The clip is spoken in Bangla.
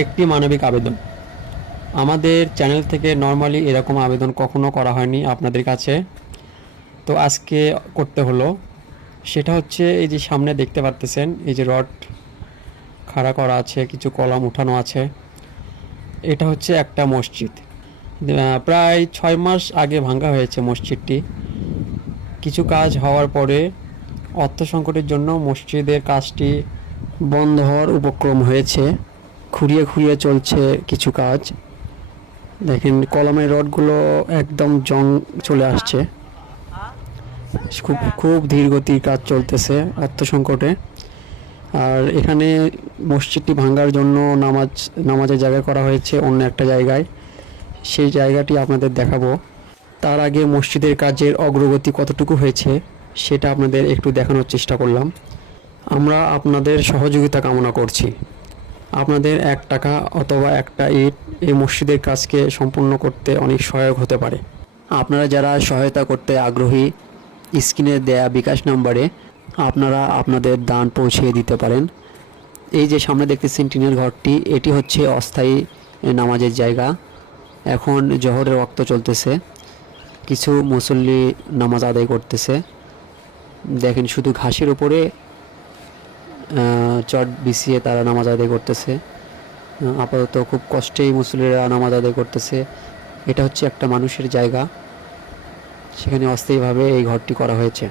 একটি মানবিক আবেদন। আমাদের চ্যানেল থেকে নর্মালি এরকম আবেদন কখনো করা হয়নি আপনাদের কাছে, তো আজকে করতে হলো। সেটা হচ্ছে এই যে সামনে দেখতে পারতেছেন, এই যে রড খাড়া করা আছে, কিছু কলাম উঠানো আছে। এটা হচ্ছে একটা মসজিদ। প্রায় 6 মাস আগে ভাঙা হয়েছে মসজিদটি। কিছু কাজ হওয়ার পরে অর্থ সংকটের জন্য মসজিদের কাজটি বন্ধ হওয়ার উপক্রম হয়েছে। খুঁড়িয়ে খুঁড়িয়ে চলছে কিছু কাজ। দেখেন কলমের রডগুলো একদম জং চলে আসছে। খুব খুব ধীর গতির কাজ চলতেছে অর্থ সংকটে। আর এখানে মসজিদটি ভাঙার জন্য নামাজের জায়গা করা হয়েছে অন্য একটা জায়গায়। সেই জায়গাটি আপনাদের দেখাবো। তার আগে মসজিদের কাজের অগ্রগতি কতটুকু হয়েছে সেটা আপনাদের একটু দেখানোর চেষ্টা করলাম। আমরা আপনাদের সহযোগিতা কামনা করছি। আপনাদের 1 টাকা অথবা একটা ইট এই মসজিদের কাজকে সম্পূর্ণ করতে অনেক সহায়ক হতে পারে। আপনারা যারা সহায়তা করতে আগ্রহী, স্ক্রিনে দেয়া বিকাশ নাম্বারে আপনারা আপনাদের দান পৌঁছিয়ে দিতে পারেন। এই যে সামনে দেখতেছেন টিনের ঘরটি, এটি হচ্ছে অস্থায়ী নামাজের জায়গা। এখন জোহরের ওয়াক্ত চলতেছে, কিছু মুসল্লি নামাজ আদায় করতেছে। দেখেন শুধু ঘাসের উপরে চট বিছিয়ে তারা নামাজ আদায় করতেছে। আপাতত খুব কষ্টেই মুসল্লিরা নামাজ আদায় করতেছে। এটা হচ্ছে একটা মানুষের জায়গা, সেখানে অস্থায়ীভাবে এই ঘরটি করা হয়েছে।